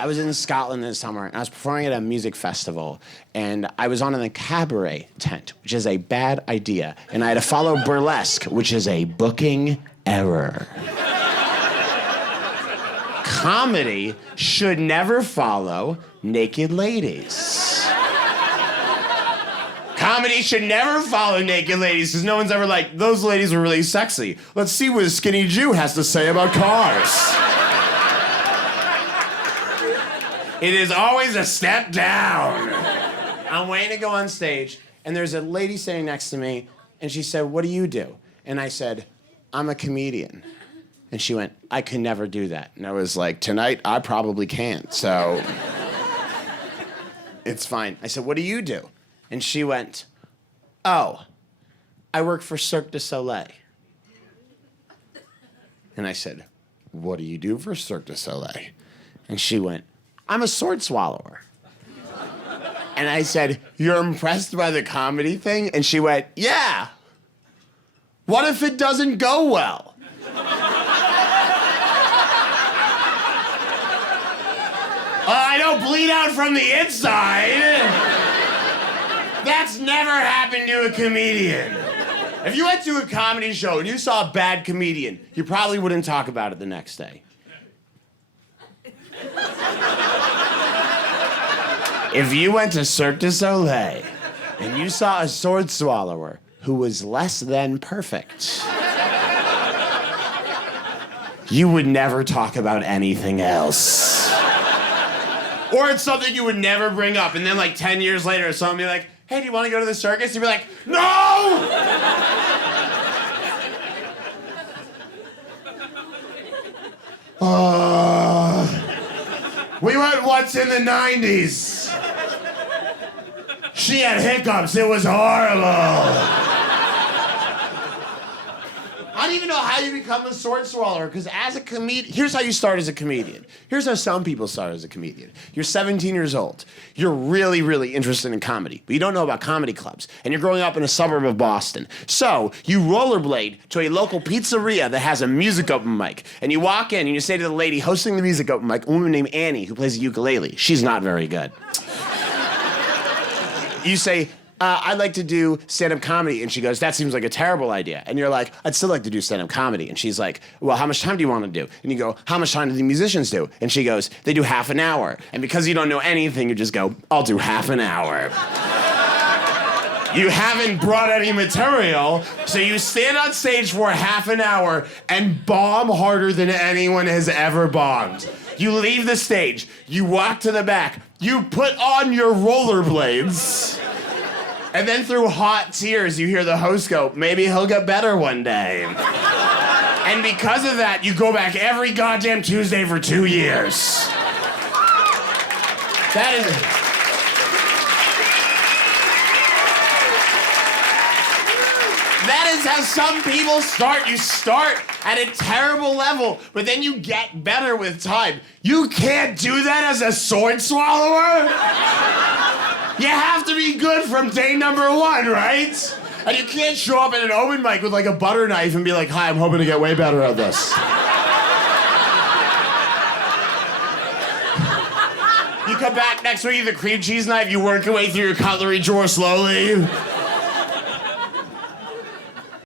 I was in Scotland this summer, and I was performing at a music festival, and I was on in the cabaret tent, which is a bad idea, and I had to follow burlesque, which is a booking error. Comedy should never follow naked ladies. Comedy should never follow naked ladies, because no one's ever like, those ladies were really sexy. Let's see what a skinny Jew has to say about cars. It is always a step down. I'm waiting to go on stage, and there's a lady sitting next to me, and she said, "What do you do?" And I said, "I'm a comedian." And she went, "I could never do that." And I was like, "Tonight, I probably can't, so it's fine." I said, "What do you do?" And she went, "Oh, I work for Cirque du Soleil." And I said, "What do you do for Cirque du Soleil?" And she went, "I'm a sword swallower." And I said, "You're impressed by the comedy thing?" And she went, "Yeah. What if it doesn't go well?" I don't bleed out from the inside. That's never happened to a comedian. If you went to a comedy show and you saw a bad comedian, you probably wouldn't talk about it the next day. If you went to Cirque du Soleil and you saw a sword swallower who was less than perfect, you would never talk about anything else. Or it's something you would never bring up, and then like 10 years later, someone would be like, "Hey, do you want to go to the circus?" You'd be like, "No!" We went once in the 90s. She had hiccups. It was horrible. I don't even know how you become a sword swallower, because as a comedian, here's how you start as a comedian. Here's how some people start as a comedian. You're 17 years old. You're really, really interested in comedy, but you don't know about comedy clubs, and you're growing up in a suburb of Boston. So you rollerblade to a local pizzeria that has a music open mic, and you walk in and you say to the lady hosting the music open mic, a woman named Annie who plays the ukulele. She's not very good. You say, "I'd like to do stand-up comedy." And she goes, "That seems like a terrible idea." And you're like, "I'd still like to do stand-up comedy." And she's like, "Well, how much time do you want to do?" And you go, "How much time do the musicians do?" And she goes, "They do half an hour." And because you don't know anything, you just go, "I'll do half an hour." You haven't brought any material, so you stand on stage for half an hour and bomb harder than anyone has ever bombed. You leave the stage, you walk to the back, you put on your rollerblades, and then through hot tears, you hear the host go, "Maybe he'll get better one day." And because of that, you go back every goddamn Tuesday for 2 years. That is how some people start. You start at a terrible level, but then you get better with time. You can't do that as a sword swallower. You have to be good from day number one, right? And you can't show up at an open mic with like a butter knife and be like, "Hi, I'm hoping to get way better at this." You come back next week with a cream cheese knife, you work your way through your cutlery drawer slowly.